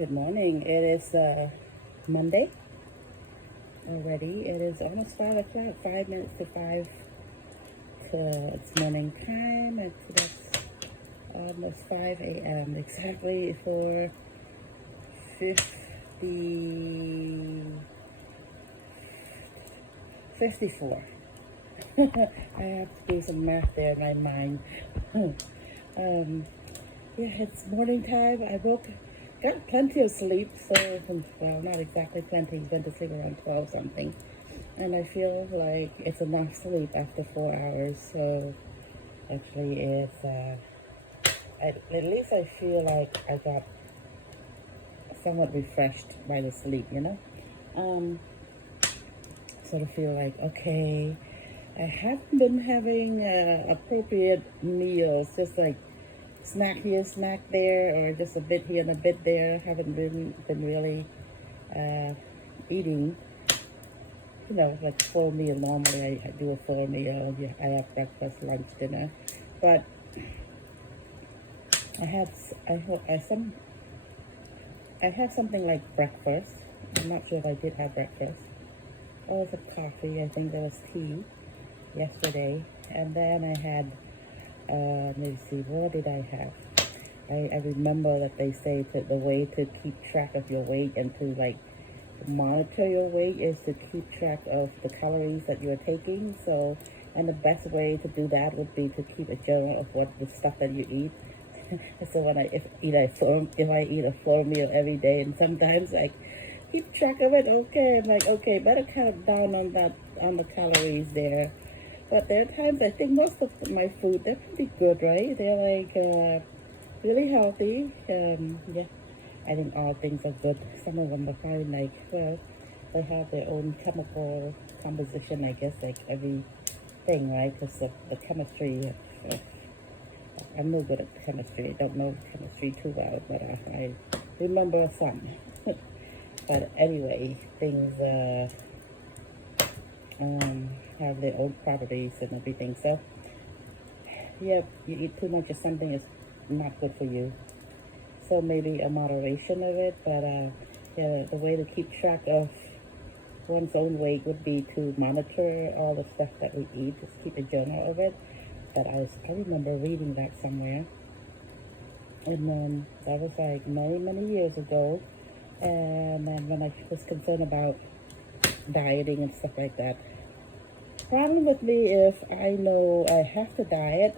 Good morning. It is Monday already. It is almost 5 o'clock, 5 minutes to 5. It's morning time. That's almost 5 a.m. Exactly for 54. I have to do some math there in my mind. Yeah, it's morning time. Got plenty of sleep, so, well, not exactly plenty. Went to sleep around 12 something. And I feel like it's enough sleep after 4 hours, so actually it's, at least I feel like I got somewhat refreshed by the sleep, you know? Sort of feel like, okay, I haven't been having appropriate meals, just like snack here, snack there, or just a bit here and a bit there. Haven't been really eating, like full meal. Normally I do a full meal. Yeah, I have breakfast, lunch, dinner, but I had something like breakfast. I'm not sure if I did have breakfast. There was a coffee. I think there was tea yesterday, and then I had. Let me see. What did I have? I remember that they say that the way to keep track of your weight and to monitor your weight is to keep track of the calories that you're taking. So, and the best way to do that would be to keep a journal of what the stuff that you eat. So when if I eat a full meal every day, and sometimes I keep track of it, okay, I'm like, okay, better cut down on the calories there. But there are times I think most of my food, they're pretty good, right? They're really healthy. Yeah, I think all things are good. Some of them are probably they have their own chemical composition, I guess, like everything, right? Because of the chemistry. I'm no good at chemistry. I don't know chemistry too well, but I remember some. But anyway, things have their own properties and everything. So, yeah, you eat too much of something is not good for you. So maybe a moderation of it, but yeah, the way to keep track of one's own weight would be to monitor all the stuff that we eat, just keep a journal of it. But I remember reading that somewhere, and that was like many years ago. And then when I was concerned about dieting and stuff like that, problem with me, if I know I have to diet,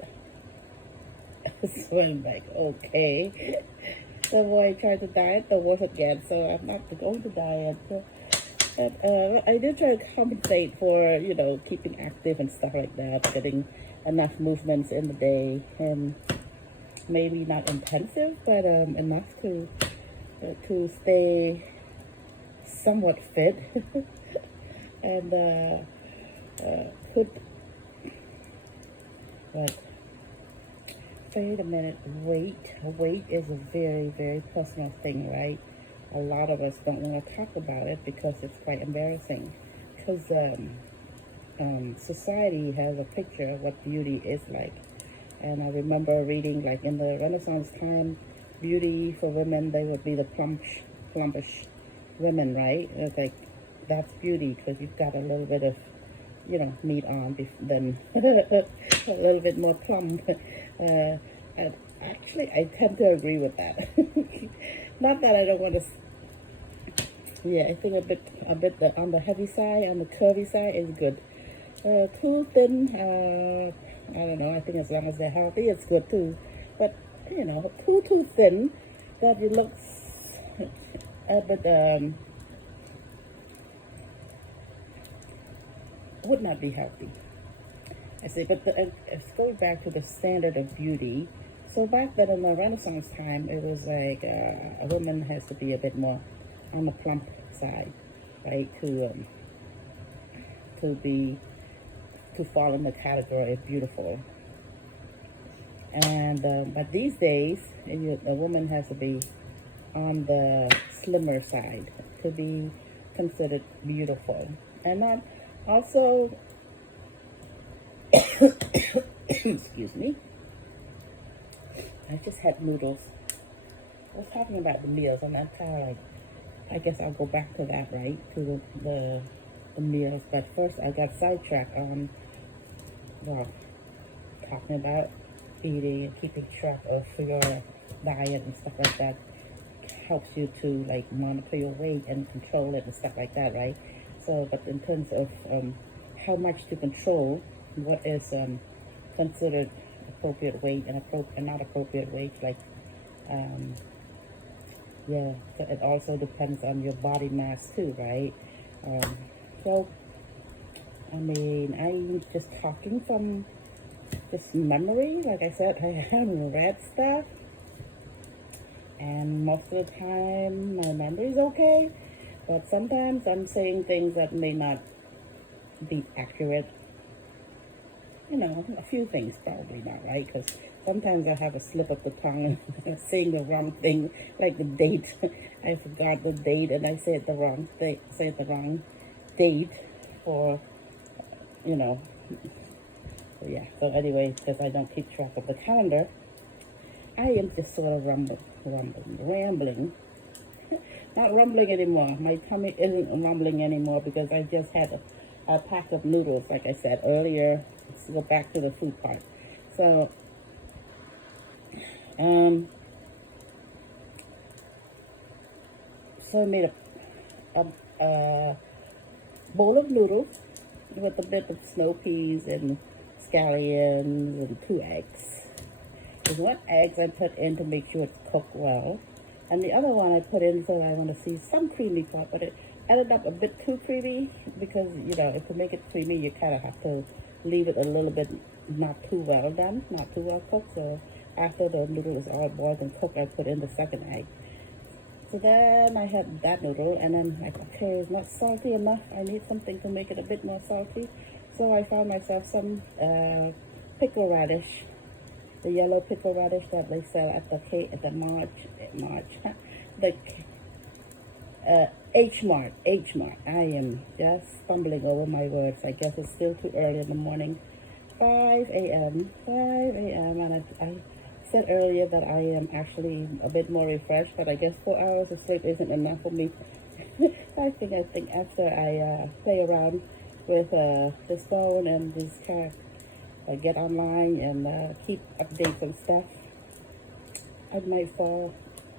so I'm like, okay. The more I try to diet, the worse it gets. So I'm not going to diet. But I did try to compensate for, keeping active and stuff like that, getting enough movements in the day, and maybe not intensive, but enough to stay somewhat fit. And could, like, wait a minute, weight is a very, very personal thing, right? A lot of us don't want to talk about it because it's quite embarrassing. Because society has a picture of what beauty is like. And I remember reading, like, in the Renaissance time, beauty for women, they would be the plumpish women, right? It's like, that's beauty because you've got a little bit of, meat on, then a little bit more plump. And actually, I tend to agree with that. Not that I don't want to. Yeah, I think a bit on the heavy side, on the curvy side is good. Too thin, I don't know. I think as long as they're healthy, it's good too. But too thin, that it looks a bit would not be healthy. I say, but it's going back to the standard of beauty. So back then in the Renaissance time, it was like a woman has to be a bit more on the plump side, right? To fall in the category of beautiful. And but these days, a woman has to be on the slimmer side to be considered beautiful. And then also, excuse me, I just had noodles. I was talking about the meals, and that's kind of like, I guess I'll go back to that, right? To the meals. But first, I got sidetracked on, well, talking about eating and keeping track of your diet and stuff like that helps you to like monitor your weight and control it and stuff like that, right? So, but in terms of how much to control, what is considered appropriate weight and not appropriate weight, like um, yeah, so it also depends on your body mass too, right? Um, so, I mean, I'm just talking from just memory. Like I said, I haven't read stuff, and most of the time my memory's okay, but sometimes I'm saying things that may not be accurate. You know, a few things probably not, right? Because sometimes I have a slip of the tongue and saying the wrong thing, like the date. I forgot the date and I said the wrong thing, said the wrong date for, you know. So yeah. So anyway, because I don't keep track of the calendar, I am just sort of rambling. Not rumbling anymore. My tummy isn't rumbling anymore because I just had a pack of noodles, like I said earlier. Let's go back to the food part. So, um, so I made a bowl of noodles with a bit of snow peas and scallions and 2 eggs. There's 1 egg I put in to make sure it's cooked well. And the other one I put in so I want to see some creamy part, but it ended up a bit too creamy because, you know, if to make it creamy, you kind of have to leave it a little bit not too well done, not too well cooked. So after the noodle is all boiled and cooked, I put in the second egg. So then I had that noodle, and then like, okay, it's not salty enough. I need something to make it a bit more salty. So I found myself some pickle radish, the yellow pickle radish that they sell at the the H Mart. I am just stumbling over my words. I guess it's still too early in the morning. 5 a.m. 5 a.m. And I said earlier that I am actually a bit more refreshed, but I guess 4 hours of sleep isn't enough for me. I think after I play around with this phone and this car, get online and keep updates and stuff, I might fall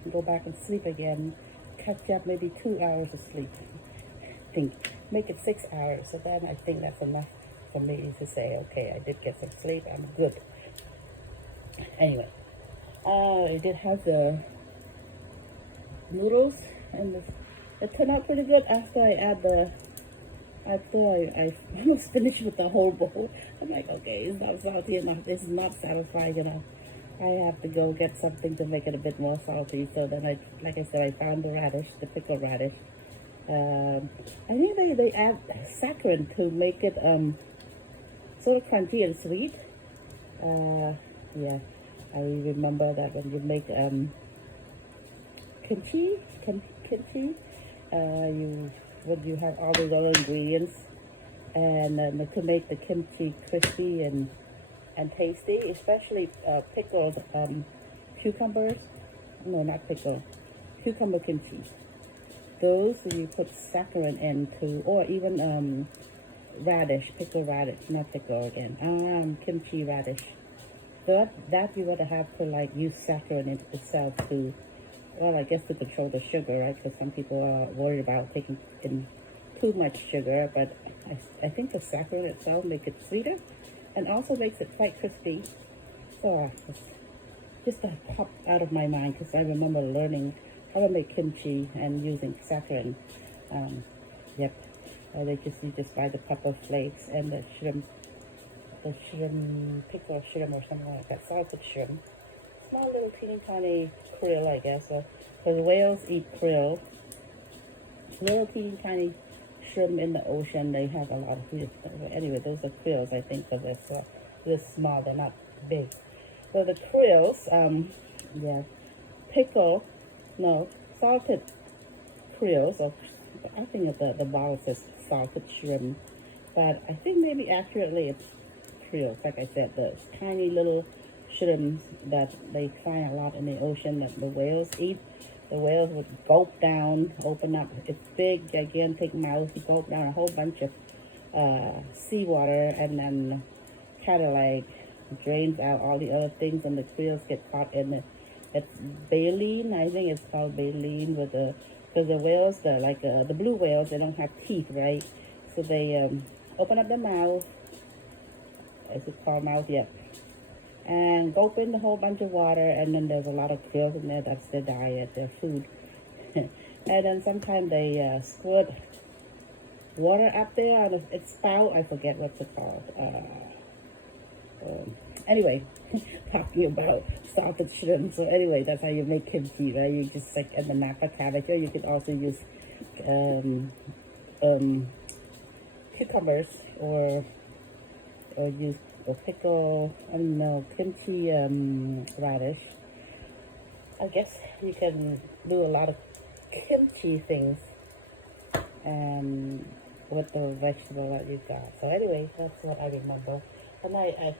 and go back and sleep again, catch up maybe 2 hours of sleep. Think make it 6 hours. So then I think that's enough for me to say, okay, I did get some sleep. I'm good. Anyway, I did have the noodles, and it turned out pretty good after I add the. After I almost finished with the whole bowl. I'm like, okay, it's not salty enough. This is not satisfying enough. I have to go get something to make it a bit more salty. So then like I said, I found the radish, the pickled radish. I think they add saccharin to make it sort of crunchy and sweet. Yeah, I remember that when you make kimchi, when you have all those other ingredients, and to make the kimchi crispy and tasty, especially pickled cucumbers. No, not pickled. Cucumber kimchi. Those you put saccharin into, or even radish, pickled radish, not pickle again. Kimchi radish. That you would have to like use saccharin itself to, well, I guess to control the sugar, right? Because some people are worried about taking in too much sugar, but I think the saccharin itself makes it sweeter and also makes it quite crispy. So it's just a pop out of my mind because I remember learning how to make kimchi and using saccharin. Yep, you just buy the pepper flakes and the shrimp, pickled shrimp or something like that, salted shrimp. Small little teeny tiny krill, I guess. Because whales eat krill. Little teeny tiny shrimp in the ocean. They have a lot of food. Anyway, those are krills, I think, so they're small. They're not big. So the krills, yeah, pickle, no, salted krills. Or I think the bottle says salted shrimp, but I think maybe accurately it's krills. Like I said, the tiny little shrimps that they find a lot in the ocean that the whales eat. The whales would gulp down, open up its big, gigantic mouth, gulp down a whole bunch of seawater, and then kind of like drains out all the other things, and the krill get caught in it. It's baleen, I think it's called baleen, with the because the whales, the blue whales, they don't have teeth, right? So they open up their mouth. Is it called mouth? Yep. And gulp in a whole bunch of water, and then there's a lot of krill in there. That's their diet, their food. And then sometimes they squirt water up there on its spout. I forget what's it called. Anyway, talking about salted shrimp. So anyway, that's how you make kimchi, right? You just like in the napa cabbage, or you can also use cucumbers or use a pickle, I don't know, kimchi radish. I guess you can do a lot of kimchi things with the vegetable that you got. So anyway, that's what I remember. And I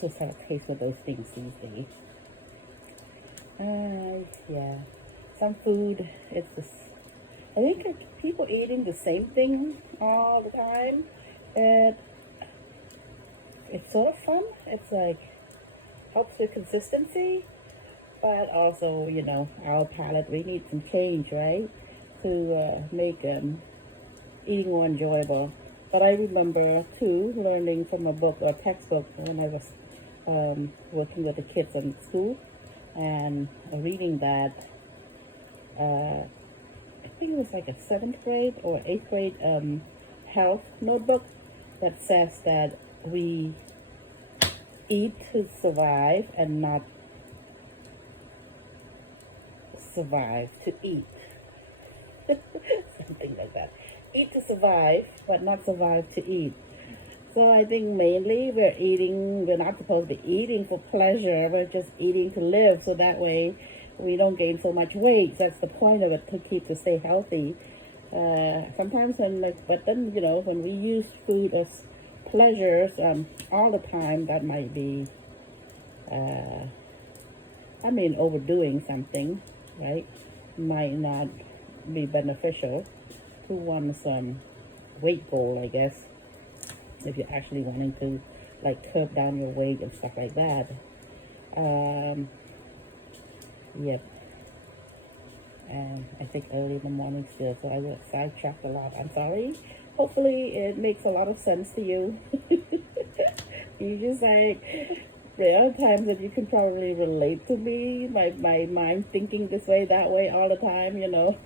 just have a taste with those things these days. Yeah, some food, it's just, I think people eating the same thing all the time, and it's sort of fun. It's like, helps with consistency, but also, you know, our palate, we need some change, right? To make eating more enjoyable. But I remember too, learning from a book or textbook when I was working with the kids in school, and reading that, I think it was like a 7th grade or 8th grade health notebook that says that we eat to survive and not survive to eat. Something like that. Eat to survive, but not survive to eat. So I think mainly we're not supposed to be eating for pleasure, we're just eating to live, so that way we don't gain so much weight. That's the point of it, to stay healthy. Sometimes but then, you know, when we use food as pleasures all the time, that might be, overdoing something, right? Might not be beneficial to one's weight goal, I guess, if you're actually wanting to like curb down your weight and stuff like that. Yep. And I think early in the morning still, so I was sidetracked a lot. I'm sorry. Hopefully it makes a lot of sense to you. You just like, there are times that you can probably relate to me, my mind thinking this way, that way all the time, you know.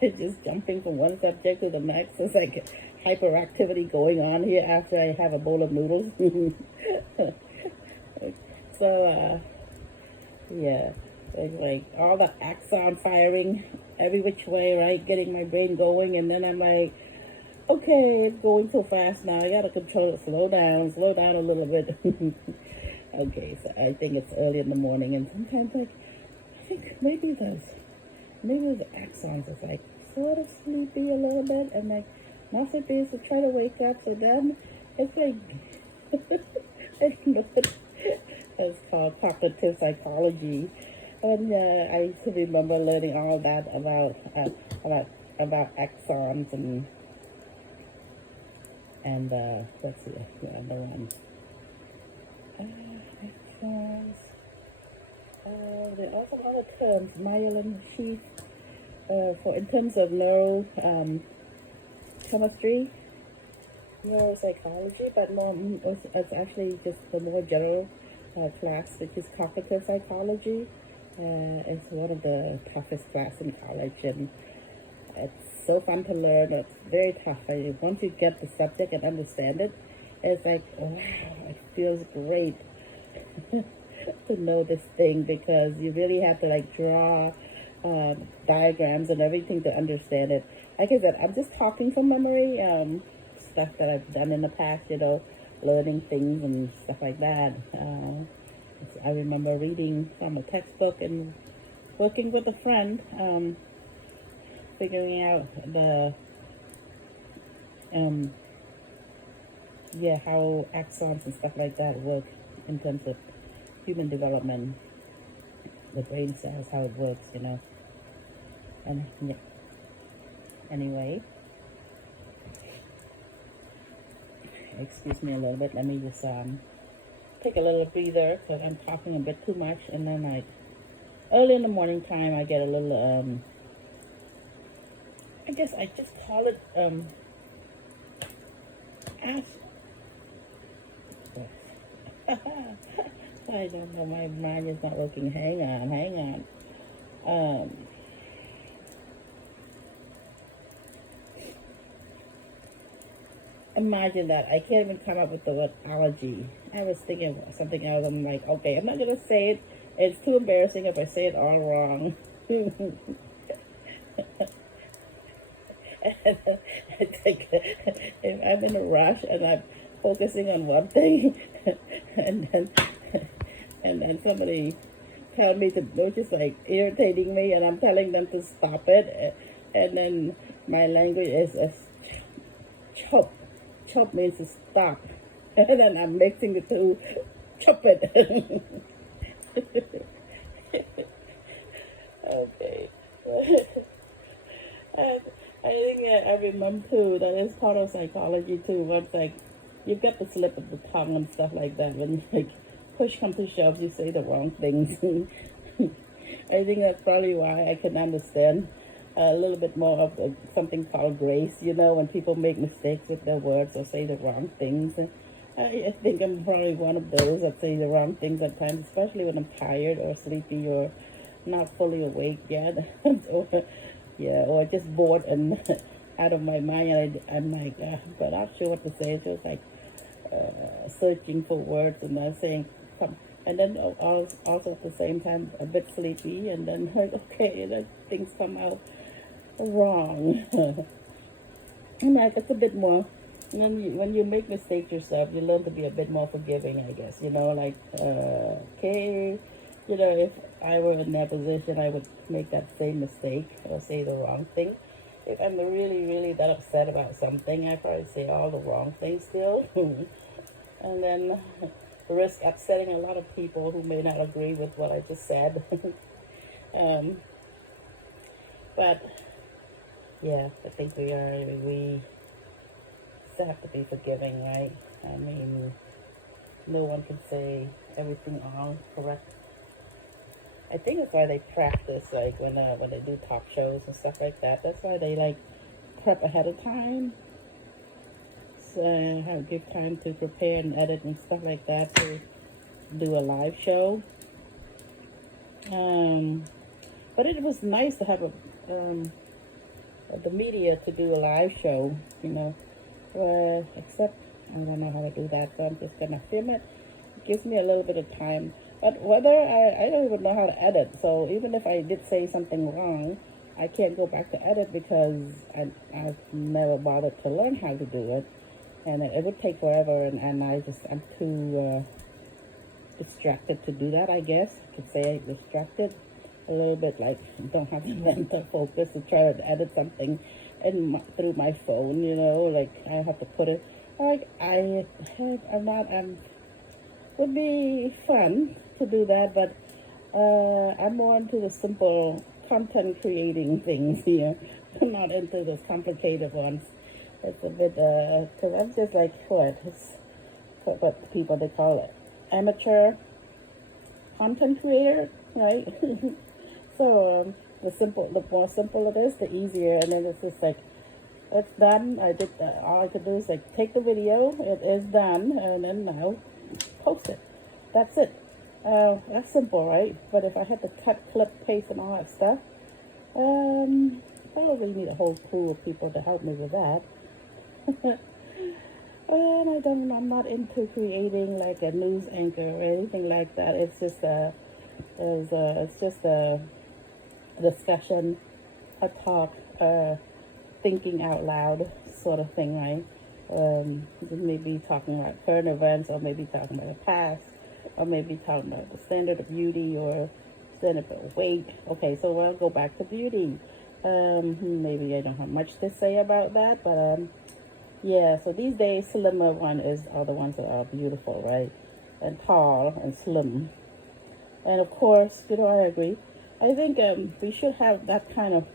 Just jumping from one subject to the next. It's like hyperactivity going on here after I have a bowl of noodles. So, yeah. It's like all the axon firing every which way, right? Getting my brain going, and then I'm like, okay, it's going so fast now. I gotta control it. Slow down a little bit. Okay, so I think it's early in the morning, and sometimes like I think maybe the axons is like sort of sleepy a little bit, and like nothing is to try to wake up. So then it's like it's called cognitive psychology. And I used to remember learning all that about axons and let's see the other one. Axons. There are some other terms, myelin sheath, for in terms of neuro chemistry, neuropsychology, but more it's actually just the more general class, which is cognitive psychology. It's one of the toughest classes in college, and it's so fun to learn. It's very tough. Once you get the subject and understand it, it's like, wow, it feels great to know this thing, because you really have to like draw diagrams and everything to understand it. Like I said, I'm just talking from memory, stuff that I've done in the past, you know, learning things and stuff like that. I remember reading from a textbook and working with a friend, figuring out the yeah, how axons and stuff like that work in terms of human development, the brain cells, how it works, you know. And yeah, anyway, excuse me a little bit. Let me just take a little breather because I'm talking a bit too much, and then like early in the morning time, I get a little I guess I just call it ask. I don't know. My mind is not working. Hang on, hang on. Imagine that. I can't even come up with the word allergy. I was thinking of something else. I'm like, okay, I'm not gonna say it. It's too embarrassing if I say it all wrong. It's like if I'm in a rush and I'm focusing on one thing, and then somebody tell me to, which is like irritating me, and I'm telling them to stop it, and then my language is a chop. Chop means to stop, and then I'm mixing the two. Chop it. Okay. And I think I remember too that is part of psychology too. Once like you get the slip of the tongue and stuff like that when like push comes to shove, you say the wrong things. I think that's probably why I can understand a little bit more of something called grace. You know, when people make mistakes with their words or say the wrong things. I think I'm probably one of those that say the wrong things at times, especially when I'm tired or sleepy or not fully awake yet. or, yeah, or just bored and out of my mind. I'm like, but not sure what to say. It's just like searching for words and then saying, come. And then also at the same time, a bit sleepy. And then, like, okay, then things come out wrong. And like, it's a bit more. And then when you make mistakes yourself, you learn to be a bit more forgiving, I guess. You know, like, okay, you know, if I were in that position, I would make that same mistake or say the wrong thing. If I'm really, really that upset about something, I probably say all the wrong things still. And then risk upsetting a lot of people who may not agree with what I just said. um, but yeah, I think we still have to be forgiving, right? I mean, no one can say everything wrong, correct? I think that's why they practice, like when they do talk shows and stuff like that. That's why they like prep ahead of time, so have give time to prepare and edit and stuff like that to do a live show. But it was nice to have the media to do a live show, you know. Except I don't know how to do that, so I'm just gonna film it. It gives me a little bit of time. But whether I don't even know how to edit, so even if I did say something wrong, I can't go back to edit because I've never bothered to learn how to do it. And it would take forever, and I'm too distracted to do that, I guess. I could say distracted a little bit, like don't have the mental focus to try to edit something through my phone, you know, like I have to put it, like would be fun to do that, but I'm more into the simple content creating things here. I'm not into those complicated ones. It's a bit, because I'm just like, what people they call it, amateur content creator, right? So the more simple it is, the easier. And then it's just like, it's done. All I could do is like take the video. It is done, and then now post it. That's it. That's simple, right? But if I had to cut, clip, paste, and all that stuff, probably need a whole crew of people to help me with that. And I'm not into creating like a news anchor or anything like that. It's just a discussion, a talk, thinking out loud sort of thing, right? Maybe talking about current events, or maybe talking about the past, or maybe talking about the standard of beauty or standard of weight. Okay, so we'll go back to beauty. Maybe I don't have much to say about that, but Yeah, so these days, slimmer one are the ones that are beautiful, right? And tall and slim. And of course, I agree. I think we should have that kind of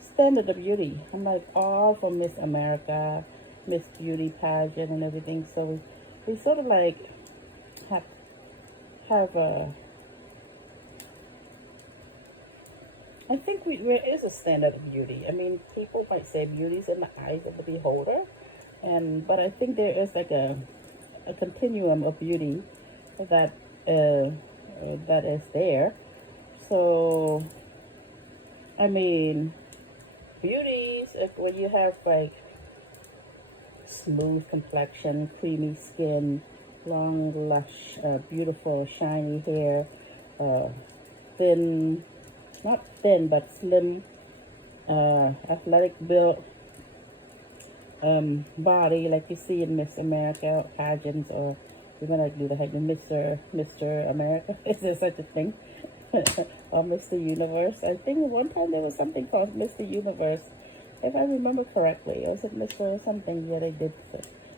standard of beauty. I'm like all for Miss America, Miss Beauty pageant and everything. So we sort of like have have a. I think there is a standard of beauty. I mean, people might say beauty's in the eyes of the beholder, but I think there is like a continuum of beauty that that is there. So I mean, beauties when you have like smooth complexion, creamy skin, long, lush, beautiful, shiny hair, uh, thin, not thin, but slim, athletic build, body like you see in Miss America pageants, or we're gonna do the Mr. America. Is there such a thing? Or Mr. Universe? I think one time there was something called Mr. Universe, if I remember correctly. Or was it Mr. something? Yeah, they did.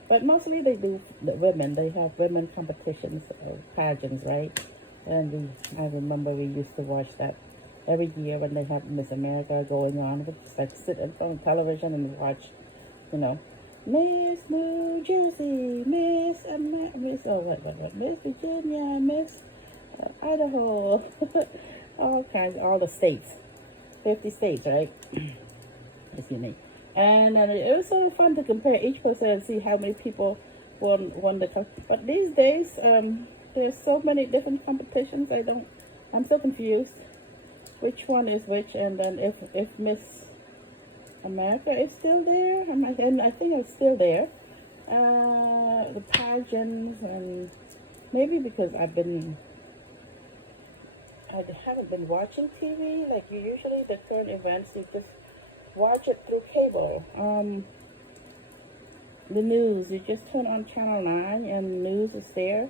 But mostly they do the women. They have women competitions, pageants, right? And I remember we used to watch that every year when they have Miss America going on. We just like sit in front of television and watch, you know, Miss New Jersey, Miss, oh, what, Miss Virginia, Miss Idaho, all kinds, all the states, 50 states, right? Excuse me. And it was sort of fun to compare each person and see how many people won the. But these days, there's so many different competitions. I'm so confused. Which one is which? And then if Miss America is still there, and I think it's still there. The pageants, and maybe because I haven't been watching TV like you usually. The current events, you just watch it through cable. The news, you just turn on channel 9 and news is there.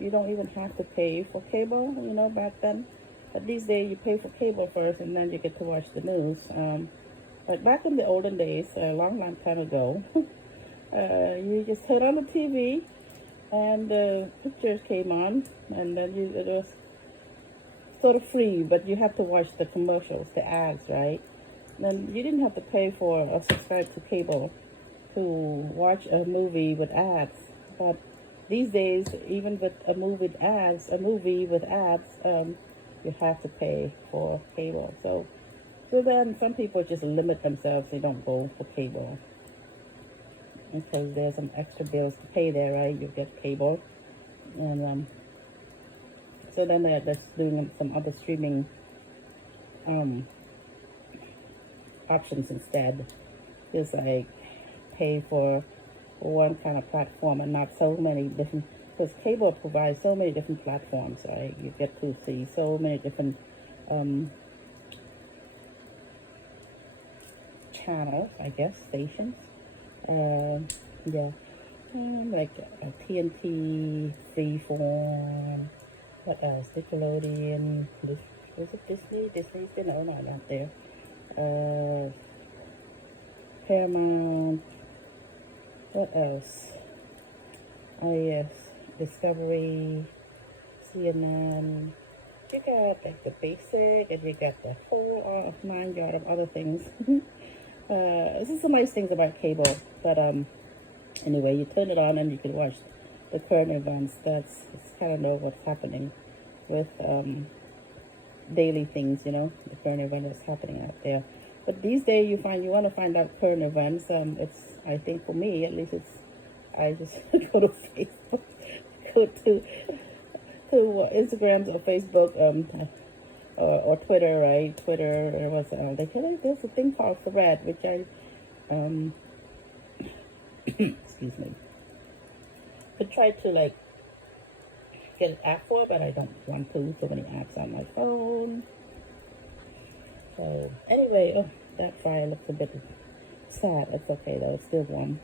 You don't even have to pay for cable, back then. But these days you pay for cable first and then you get to watch the news. But back in the olden days, a long time ago, you just turn on the TV and the pictures came on, and then it was sort of free, but you have to watch the commercials, the ads, right? Then you didn't have to pay for or subscribe to cable to watch a movie with ads. But these days, even with a movie with ads, you have to pay for cable. So then some people just limit themselves. They don't go for cable because there's some extra bills to pay there, right? You get cable, and so then they're just doing some other streaming options instead. Just like pay for one kind of platform and not so many different, because cable provides so many different platforms, right? You get to see so many different channels, I guess, stations. Yeah, like TNT, Freeform, what else? Nickelodeon. Was it Disney? Disney's been, no, not there. Paramount. What else? Oh yes, Discovery, CNN. You got like the basic, and you got the whole 9 yard of other things. This is some nice things about cable. But anyway, you turn it on and you can watch the current events. It's kind of know what's happening with daily things. The current event that's happening out there. But these days, you want to find out current events. I think for me, at least, I just go to Facebook, go to Instagrams or Facebook, or Twitter, right? Twitter, or what's there's a thing called Thread, which I excuse me, could try to like get an app for, but I don't want to. So many apps on my phone. So anyway, that fire looks a bit sad. It's okay though. It's still warm.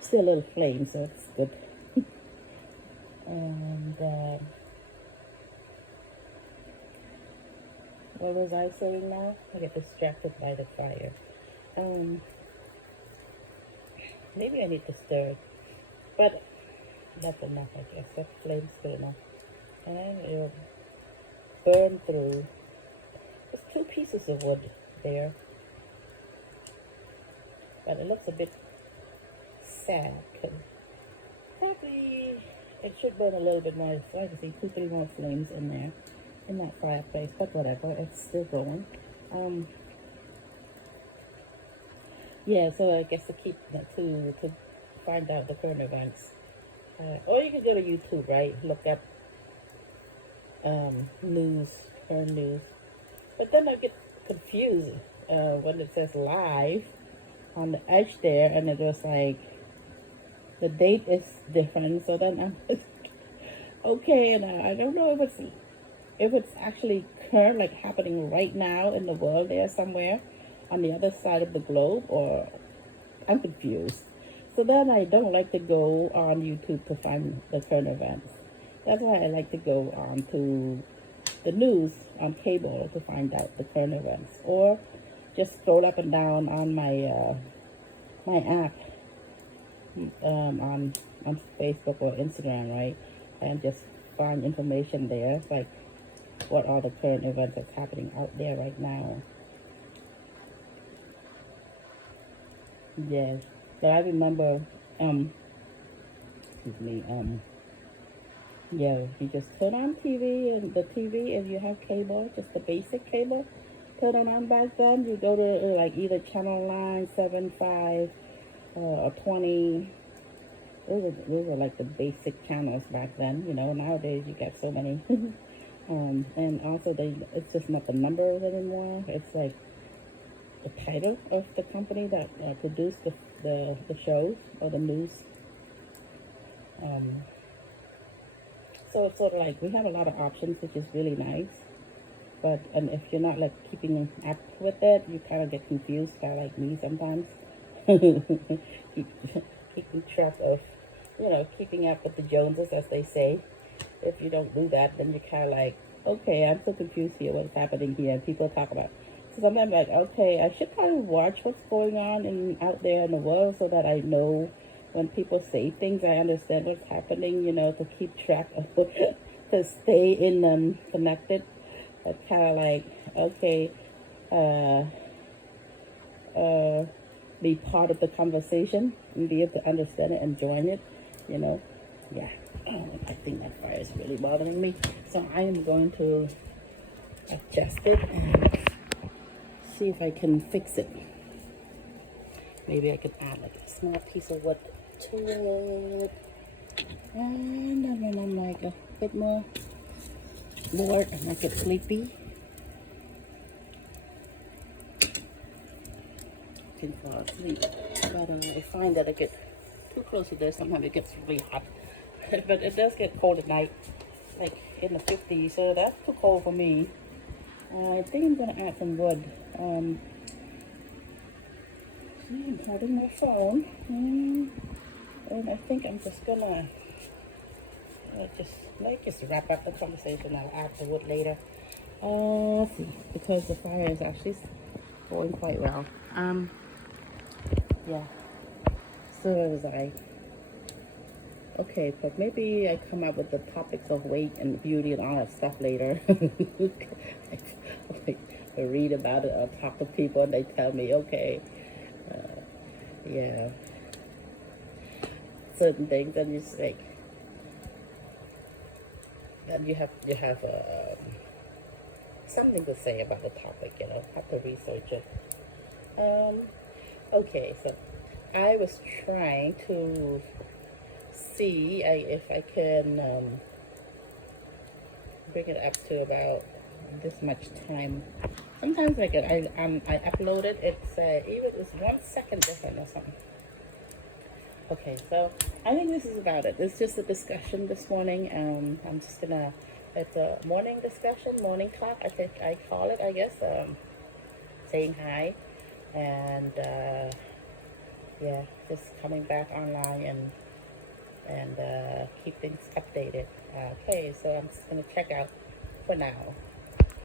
Still a little flame, so it's good. And what was I saying now? I get distracted by the fire. Maybe I need to stir it, but that's enough, I guess. That flame's good enough. And it'll burn through. There's two pieces of wood there, but it looks a bit sad. Probably it should burn a little bit more. So I can see 2-3 more flames in there, in that fireplace. But whatever, it's still going. Yeah, so I guess to find out the current events, or you can go to YouTube, right? Look up news, current news. But then I get confused when it says live on the edge there, and it was like the date is different. So then I'm okay, and I don't know if it's actually current, like happening right now in the world there somewhere on the other side of the globe, or I'm confused. So then I don't like to go on YouTube to find the current events. That's why I like to go on to the news on cable to find out the current events, or just scroll up and down on my app on Facebook or Instagram, right? And just find information there, like what are the current events that's happening out there right now. Yes, but I remember, excuse me, yeah, you just turn on TV, and the TV, if you have cable, just the basic cable, turn it on back then. You go to like either channel 9, 7, 5, or 20. Those are like the basic channels back then. You know, nowadays you got so many. And also it's just not the numbers anymore. It's like the title of the company that produced the shows or the news. So it's sort of like we have a lot of options, which is really nice. But and if you're not like keeping up with it, you kind of get confused by like me sometimes. Keeping track of, keeping up with the Joneses, as they say. If you don't do that, then you're kind of like, okay, I'm so confused here. What's happening here? And people talk about. So sometimes I'm like, okay, I should probably watch what's going on out there in the world so that I know when people say things, I understand what's happening. To keep track of, to stay in connected. That's kind of like, okay, be part of the conversation and be able to understand it and join it, yeah. I think that fire is really bothering me, so I am going to adjust it and see if I can fix it. Maybe I could add like a small piece of wood to it, and then when I'm like a bit more bored and I get sleepy, I can fall asleep. But I find that I get too close to this, sometimes it gets really hot. But it does get cold at night, like in the 50s, so that's too cold for me. I think I'm gonna add some wood. I'm holding my phone, and I think I'm just gonna just wrap up the conversation. I'll add the wood later. Let's see, because the fire is actually going quite well. Yeah. So it was like, okay, but maybe I come up with the topics of weight and beauty and all that stuff later. I read about it or talk to people and they tell me, okay, yeah, certain things, and you like, and you have something to say about the topic, have to research it. Okay, so I was trying to see if I can bring it up to about this much time. Sometimes I upload it. It's even it's 1 second different or something. Okay, so I think this is about it. It's just a discussion this morning. I'm just gonna. It's a morning discussion, morning talk. I think I call it. I guess saying hi, and yeah, just coming back online and keep things updated. Okay, so I'm just gonna check out for now.